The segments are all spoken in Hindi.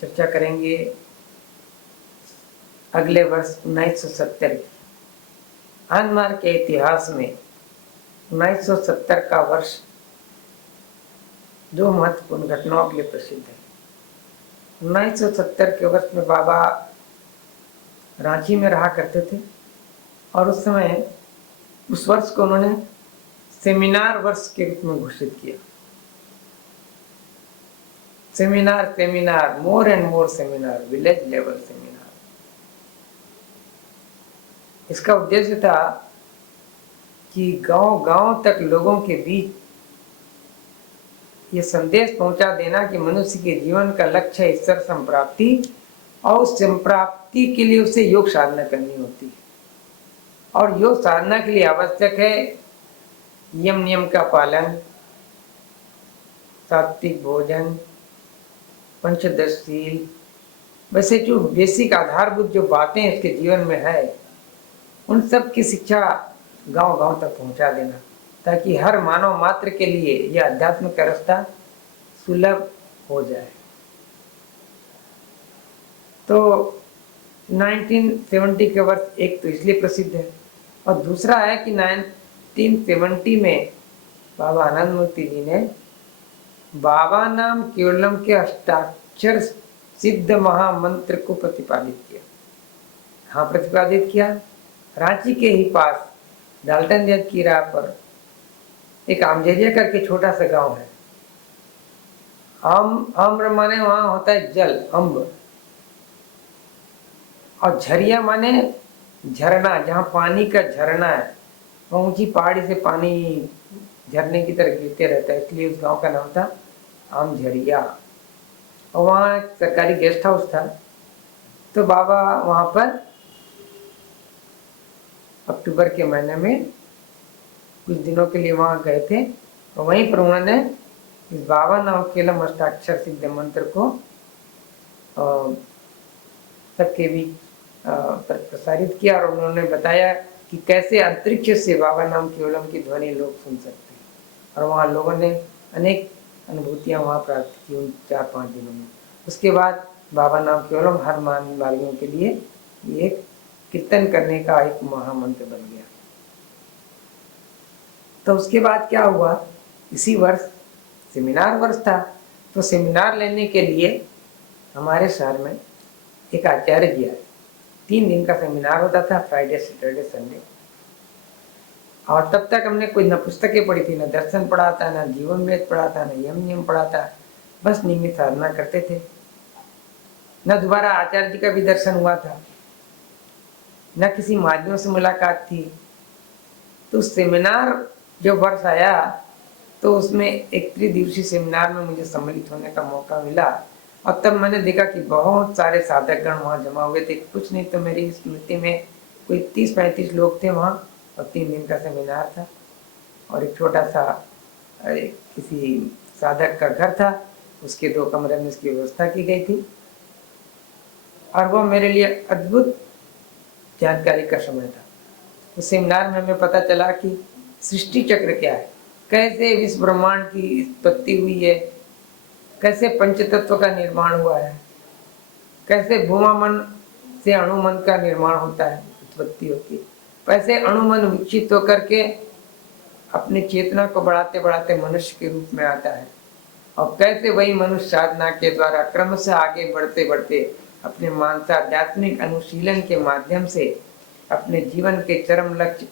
चर्चा करेंगे अगले वर्ष 1970 की। म्यांमार के इतिहास में 1970 का वर्ष दो महत्वपूर्ण घटनाओं के लिए प्रसिद्ध है। 1970 के वर्ष में बाबा रांची में रहा करते थे और उस समय उस वर्ष को उन्होंने सेमिनार वर्ष के रूप में घोषित किया। Seminar, more and more seminar, village level seminar. इसका उद्देश्य था कि गांव-गांव तक लोगों के बीच ये संदेश पहुंचा देना कि मनुष्य के जीवन का लक्ष्य है ईश्वर संप्राप्ति, और उस संप्राप्ति के लिए उसे योग साधना करनी होती है। और योग साधना के लिए आवश्यक है यम नियम का पालन, सात्विक भोजन, पंचदशील, वैसे जो बेसिक आधारभूत जो बातें इसके जीवन में है, उन सब की शिक्षा गांव-गांव तक पहुंचा देना, ताकि हर मानव मात्र के लिए यह अध्यात्म का रास्ता सुलभ हो जाए। तो 1970 के वर्ष एक तो इसलिए प्रसिद्ध है, और दूसरा है कि 1970 में बाबा आनंद मूर्ति जी ने बाबा नाम केवलम के अष्टाक्षर सिद्ध महामंत्र को प्रतिपादित किया। हाँ, प्रतिपादित किया रांची के ही पास डाल्टनगंज की राह पर एक आमझरिया करके छोटा सा गांव है। आम्र माने वहां होता है जल, अम्ब, और झरिया माने झरना, जहाँ पानी का झरना है, वह ऊंची पहाड़ी से पानी झरने की तरह गिरते रहता है, इसलिए उस गांव का नाम था आमझरिया। और वहाँ सरकारी गेस्ट हाउस था। तो बाबा वहाँ पर अक्टूबर के महीने में कुछ दिनों के लिए वहाँ गए थे, और वहीं पर उन्होंने इस बाबा नाम केवलम अष्टाक्षर सिद्ध मंत्र को सबके बीच प्रसारित किया, और उन्होंने बताया कि कैसे अंतरिक्ष से बाबा नाम केवलम की ध्वनि लोग सुन सकते हैं। और वहाँ लोगों ने अनेक अनुभूतियाँ वहाँ प्राप्त की उन 4-5 दिनों में। उसके बाद बाबा नाम केवलम हर मानवालियों के लिए एक कीर्तन करने का एक महामंत्र बन गया। तो उसके बाद क्या हुआ, इसी वर्ष सेमिनार वर्ष था, तो सेमिनार लेने के लिए हमारे शहर में एक आचार्य जी आए। 3 दिन का सेमिनार होता था, फ्राइडे, सैटरडे, संडे। और तब तक हमने कोई न पुस्तकें पढ़ी थी, न दर्शन पढ़ा था, न जीवन वेद पढ़ा था, न यम नियम पढ़ा था, बस नियमित साधना करते थे। न दोबारा आचार्य जी का भी दर्शन हुआ था, न किसी माध्यम से मुलाकात थी। तो सेमिनार जब वर्ष आया तो उसमें एक त्रिदिवसीय सेमिनार में मुझे सम्मिलित होने का मौका मिला, और तब मैंने देखा कि बहुत सारे साधकगण वहाँ जमा हुए थे। कुछ नहीं तो मेरी स्मृति में कोई 30-35 लोग थे वहाँ, और 3 दिन का सेमिनार था, और एक छोटा सा किसी साधक का घर था, उसके 2 कमरे में इसकी व्यवस्था की गई थी। और वो मेरे लिए अद्भुत जानकारी का समय था। उस सेमिनार में हमें पता चला कि सृष्टि चक्र क्या है, कैसे विश्व ब्रह्मांड की उत्पत्ति हुई है, कैसे पंचतत्व का निर्माण हुआ है, कैसे भूमामन से अणुमन का निर्माण होता है, उत्पत्ति होती है, कैसे अणुमन विकसित होकर के अपनी चेतना को बढ़ाते बढ़ाते मनुष्य के रूप में आता है, और कैसे वही मनुष्य साधना के द्वारा क्रम से आगे बढ़ते बढ़ते अपने मानसिक आध्यात्मिक अनुशीलन के माध्यम से अपने जीवन के चरम लक्ष्य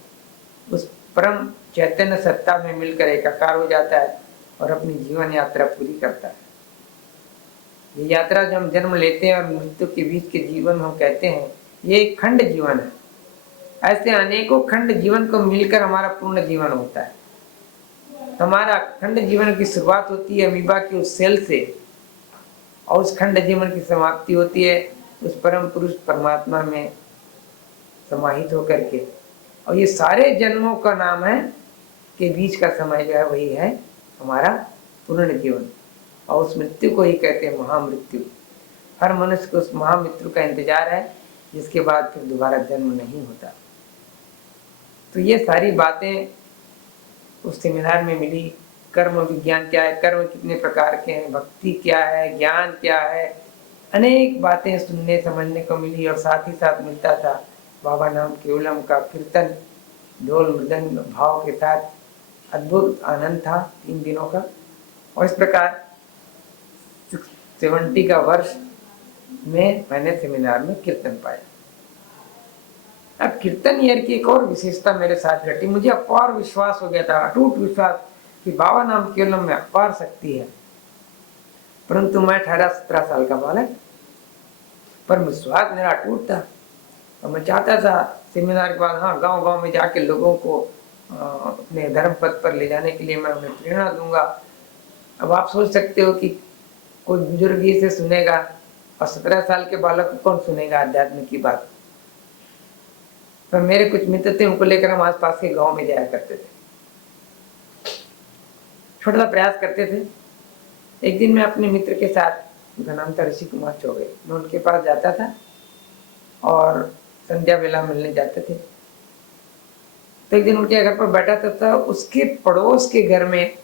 उस परम चैतन्य सत्ता में मिलकर एकाकार हो जाता है और अपनी जीवन यात्रा पूरी करता है। ये यात्रा जो हम जन्म लेते हैं और मृत्यु के बीच के जीवन हम कहते हैं, ये एक खंड जीवन है। ऐसे अनेकों खंड जीवन को मिलकर हमारा पूर्ण जीवन होता है। हमारा खंड जीवन की शुरुआत होती है अमीबा के उस सेल से, और उस खंड जीवन की समाप्ति होती है उस परम पुरुष परमात्मा में समाहित होकर के। और ये सारे जन्मों का नाम है के बीच का समय जो है वही है हमारा पूर्ण जीवन, और उस मृत्यु को ही कहते हैं महामृत्यु। हर मनुष्य को उस महामृत्यु का इंतजार है, जिसके बाद फिर दोबारा जन्म नहीं होता। तो ये सारी बातें उस सेमिनार में मिली। कर्म विज्ञान क्या है, कर्म कितने प्रकार के हैं, भक्ति क्या है, ज्ञान क्या है, अनेक बातें सुनने समझने को मिली और साथ ही साथ मिलता था बाबा नाम केवलम का कीर्तन, ढोल मृदंग भाव के साथ। अद्भुत आनंद था 3 दिनों का। और इस प्रकार 70 का वर्ष में मैंने सेमिनार में कीर्तन पाया। अब कीर्तन ईयर की एक और विशेषता मेरे साथ घटी। मुझे अपार विश्वास हो गया था, अटूट विश्वास कि बाबा नाम केवलम में अपार शक्ति है। परंतु मैं 18-17 साल का बालक, पर विश्वास मेरा अटूट था और मैं चाहता था सेमिनार के बाद हाँ गांव गांव में जाके लोगों को अपने धर्म पथ पर ले जाने के लिए मैं उन्हें प्रेरणा दूंगा। अब आप सोच सकते हो कि कोई बुजुर्ग से सुनेगा और 17 साल के बालक को कौन सुनेगा अध्यात्म की बात। पर मेरे कुछ मित्र थे, उनको लेकर हम आसपास के गांव में जाया करते थे, छोटा सा प्रयास करते थे। एक दिन मैं अपने मित्र के साथ, उनका नाम था ऋषि कुमार चौबे, मैं उनके पास जाता था और संध्या वेला मिलने जाते थे। तो एक दिन उनके घर पर बैठा था, उसके पड़ोस के घर में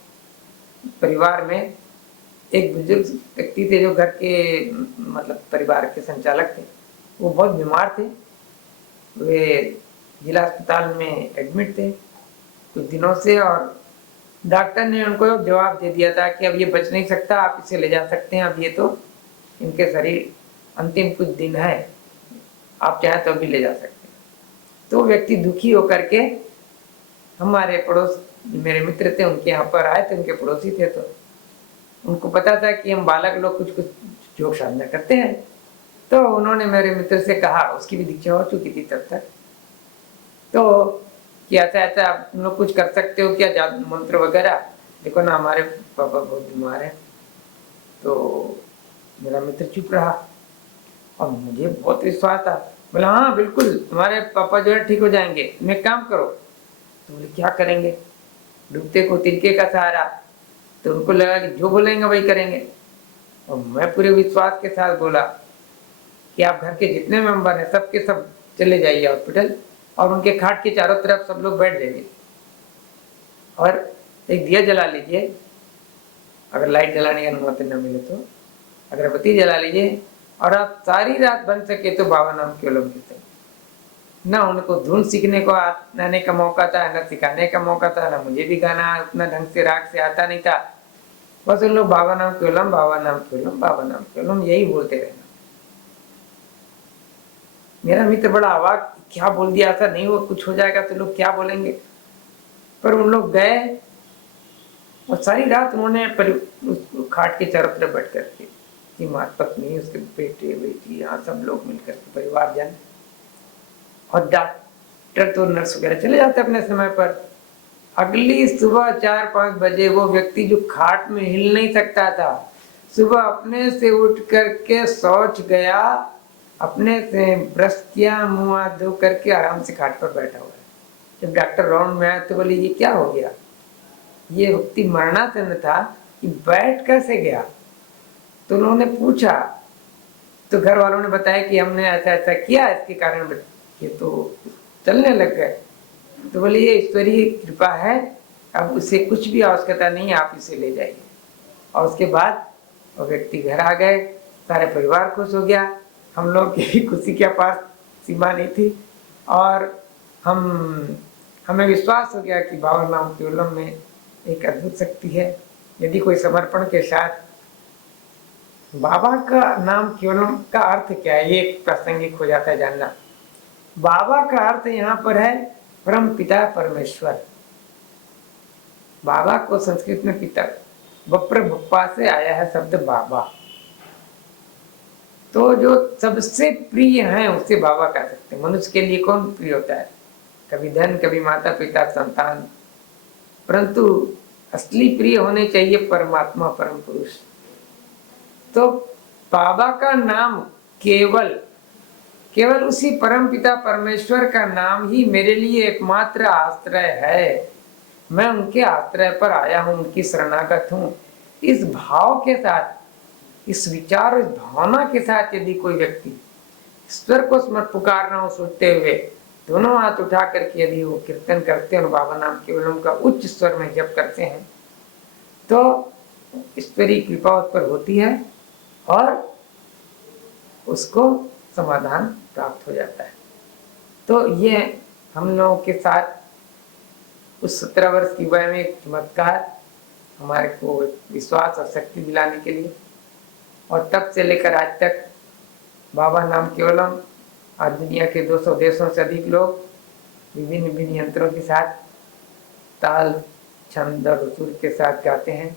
परिवार में एक बुजुर्ग व्यक्ति थे जो घर के मतलब परिवार के संचालक थे। वो बहुत बीमार थे, वे जिला अस्पताल में एडमिट थे कुछ दिनों से और डॉक्टर ने उनको जवाब दे दिया था कि अब ये बच नहीं सकता, आप इसे ले जा सकते हैं, अब ये तो इनके शरीर अंतिम कुछ दिन है, आप चाहें तो अभी ले जा सकते हैं। तो व्यक्ति दुखी होकर के हमारे पड़ोस, मेरे मित्र थे उनके यहाँ पर आए थे, उनके पड़ोसी थे, तो उनको पता था कि हम बालक लोग कुछ कुछ जोक साधना करते हैं। तो उन्होंने मेरे मित्र से कहा, उसकी भी दीक्षा हो चुकी थी तब तक, तो कि ऐसा ऐसा आप तुम लोग कुछ कर सकते हो क्या, जादू मंत्र वगैरह, देखो ना हमारे पापा बहुत बीमार हैं। तो मेरा मित्र चुप रहा और मुझे बहुत विश्वास था। बोला हाँ बिल्कुल तुम्हारे पापा जो है ठीक हो जाएंगे, तुम एक काम करो। तो बोले क्या करेंगे, डूबते को तिनके का सहारा। तो उनको लगा कि जो बोलेंगे वही करेंगे। और मैं पूरे विश्वास के साथ बोला कि आप घर के जितने मेंबर हैं सबके सब चले जाइए हॉस्पिटल और उनके खाट के चारों तरफ सब लोग बैठ जाइए और एक दिया जला लीजिए, अगर लाइट जलाने की अनुमति न मिले तो अगरबत्ती जला लीजिए और आप सारी रात बन सके तो बाबा नाम केवलम कीर्तन। ना उनको धुन सीखने को आने का मौका था, न सिखाने का मौका था, ना मुझे भी गाना उतना ढंग से राग से आता नहीं था। बस उन लोग बाबा नाम केवलम, बाबा नाम केवलम, बाबा नाम केवलम यही बोलते रहना। मेरा मित्र बड़ा अवाक, क्या बोल दिया, ऐसा नहीं हो कुछ हो जाएगा तो लोग क्या बोलेंगे। पर उन लोग गए और सारी रात उन्होंने उस खाट के चारों तरफ बैठ करके कि माता पत्नी, उसके बेटे बेटी, यहाँ सब लोग मिलकर के परिवारजन, और डॉक्टर तो नर्स वगैरह चले जाते अपने समय पर। अगली सुबह 4-5 बजे वो व्यक्ति जो खाट में हिल नहीं सकता था, सुबह अपने से उठ करके शौच गया, अपने से ब्रश किया, मुंह हाथ धो करके आराम से खाट पर बैठा हुआ है। जब डॉक्टर राउंड में आया तो बोले ये क्या हो गया, ये व्यक्ति मरणासन्न था कि बैठ कैसे गया। तो उन्होंने पूछा तो घर वालों ने बताया कि हमने ऐसा ऐसा किया, इसके कारण ये तो चलने लग गए। तो बोले ये ईश्वरीय कृपा है, अब उसे कुछ भी आवश्यकता नहीं है, आप इसे ले जाइए। और उसके बाद वो व्यक्ति घर आ गए, सारे परिवार खुश हो गया, हम लोग की खुशी के पास सीमा नहीं थी और हमें विश्वास हो गया कि बाबा नाम केवलम में एक अद्भुत शक्ति है। यदि कोई समर्पण के साथ, बाबा का नाम केवलम का अर्थ क्या है, ये एक प्रासंगिक हो जाता है जानना। बाबा का अर्थ यहाँ पर है परम पिता परमेश्वर। बाबा को संस्कृत में पिता, बप्र बप्पा से आया है शब्द बाबा, तो जो सबसे प्रिय है उसे बाबा कह सकते हैं। मनुष्य के लिए कौन प्रिय होता है, कभी धन, कभी माता पिता संतान, परंतु असली प्रिय होने चाहिए परमात्मा परम पुरुष। तो बाबा का नाम केवल केवल उसी परम पिता परमेश्वर का नाम ही मेरे लिए एकमात्र आश्रय है। मैं उनके आश्रय पर आया हूं, उनकी शरणागत हूं। इस भाव के साथ, इस विचार, इस भावना के साथ यदि कोई व्यक्ति ईश्वर को पुकारना हो सोचते हुए दोनों हाथ उठा करके यदि वो कीर्तन करते हैं और बाबा नाम केवलम का उच्च स्वर में जप करते हैं तो ईश्वरीय कृपा उस पर होती है और उसको समाधान प्राप्त हो जाता है। तो ये हम लोगों के साथ उस 17 वर्ष की वय में एक चमत्कार हमारे को विश्वास और शक्ति दिलाने के लिए, और तब से लेकर आज तक बाबा नाम केवलम आज दुनिया के 200 देशों से अधिक लोग विभिन्न विभिन्न यंत्रों के साथ ताल छंद और सुर के साथ गाते हैं।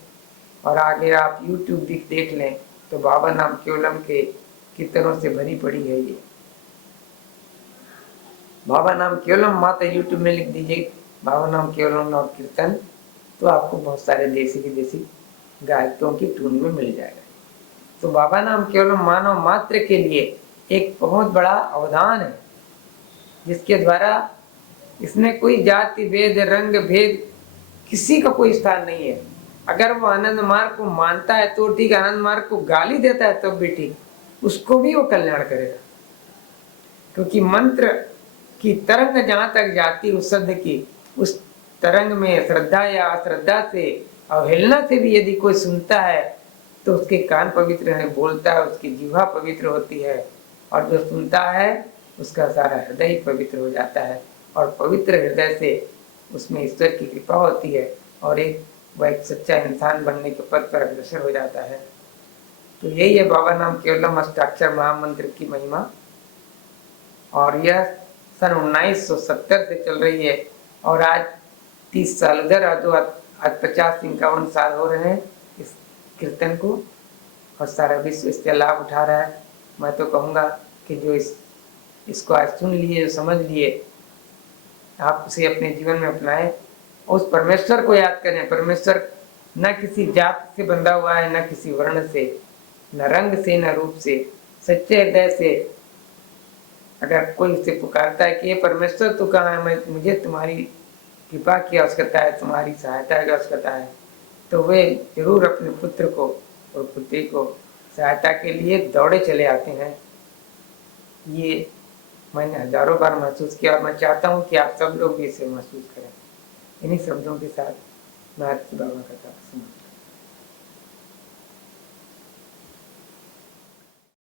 और आगे आप YouTube भी देख लें तो बाबा नाम केवलम के कीर्तनों से भरी पड़ी है। ये बाबा नाम केवलम माता YouTube में लिख दीजिए बाबा नाम केवलम और कीर्तन, तो आपको बहुत सारे देसी विदेशी गायकों की टून में मिल जाएगा। तो बाबा नाम केवलम मानव मात्र के लिए एक बहुत बड़ा अवदान है, जिसके द्वारा इसमें कोई जाति भेद रंग भेद किसी का कोई स्थान नहीं है। अगर वो आनंद मार्ग को मानता है तो ठीक, आनंद मार्ग को गाली देता है तो भी ठीक, उसको भी वो कल्याण करेगा। क्योंकि मंत्र की तरंग जहां तक जाती उस शब्द की, उस तरंग में श्रद्धा या अश्रद्धा से अवहेलना से भी यदि कोई सुनता है तो उसके कान पवित्र है, बोलता है उसकी जीवा पवित्र होती है, और जो सुनता है उसका सारा हृदय पवित्र हो जाता है, और पवित्र हृदय से उसमें ईश्वर की कृपा होती है, और वह एक सच्चा इंसान बनने के पद पर अग्रसर हो जाता है। तो यही है बाबा नाम केवलम अष्टाक्षर महामंत्र की महिमा, और यह सन 1970 से चल रही है, और आज 30 साल उधर, आज 50-51 साल हो रहे हैं इस कीर्तन को, और सारा विश्व इससे लाभ उठा रहा है। मैं तो कहूँगा कि जो इसको आज सुन लिए, जो समझ लिए, आप उसे अपने जीवन में अपनाएं, उस परमेश्वर को याद करें। परमेश्वर न किसी जात से बंधा हुआ है, न किसी वर्ण से, न रंग से, न रूप से। सच्चे हृदय से अगर कोई उसे पुकारता है कि ये परमेश्वर तो कहाँ है, मुझे तुम्हारी कृपा की आवश्यकता है, तुम्हारी सहायता की आवश्यकता है, तो वे जरूर अपने पुत्र को और पुत्री को सहायता के लिए दौड़े चले आते हैं। ये मैंने हजारों बार महसूस किया, और मैं चाहता हूँ कि आप सब लोग भी इसे महसूस करें। इन्हीं शब्दों के साथ मैं आज की बाबा कथा समाप्त